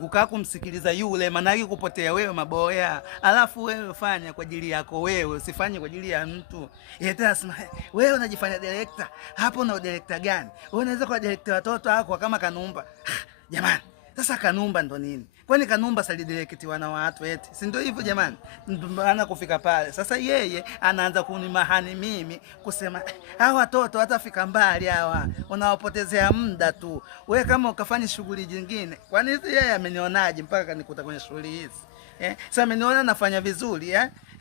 kukaa kumsikiliza yule, maana kupotea wewe maboya. Alafu wewe fanya kwa ajili yako wewe, usifanye kwa ajili ya mtu. Tena sema wewe unajifanya director. Hapo una director gani? Wewe unaweza kuwa director watoto wako kama Kanumba. Jamani, sasa Kanumba ndo nini? Kwani Kanumba salidirektiwa na watu eti? Si ndio hivyo jamani? Ana kufika pale. Sasa yeye anaanza kunimahani mimi kusema hawa watoto watafika mbali hawa. Unawapotezea muda tu. Wewe kama ukafanya shughuli nyingine. Kwani yeye amenionaje mpaka kanikuta kwenye shughuli hizi? Sasa ameniona nafanya vizuri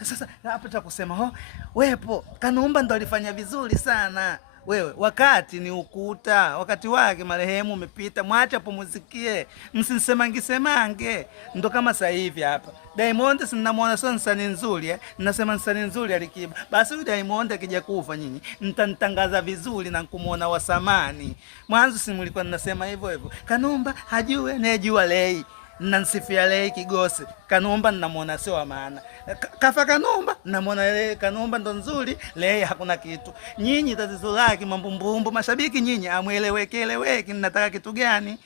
Sasa hapa kusema wepo Kanumba ndo alifanya vizuri sana. Wewe wakati ni ukuta, wakati wake marehemu umepita, mwacha hapo muzikie, msisemange. Ndo kama sasa hivi hapa Diamond sinamuona sio nsani nzuri ninasema nsani nzuri Alikiba. Basi huyu Diamond akija kufa nyinyi mtanitangaza vizuri na kumuona wa samani. Mwanzo si mlikuwa ninasema hivyo Kanumba hajue nejua lei nansifia lei Kigosi. Kanumba ninamuona sio wa maana. Kafa Kanumba ninamuona lei Kanumba ndo nzuri, lei hakuna kitu. Nyinyi tatizo lake mambumbumbu, mashabiki nyinyi amueleweki ninataka kitu gani?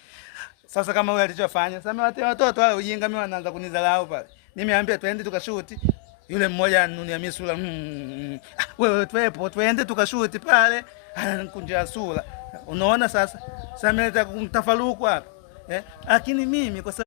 Sasa kama wewe alichofanya, sasa mewatea watoto wale ujinga, mimi wanaanza kunizalau pale. Nimeambia twende tukashuti. Yule mmoja anunia misula. Wewe twende tukashuti pale. Anakunja sura. Unaona sasa? Sasa mimi nataka kumtafaruku hapa. Lakini mimi kwa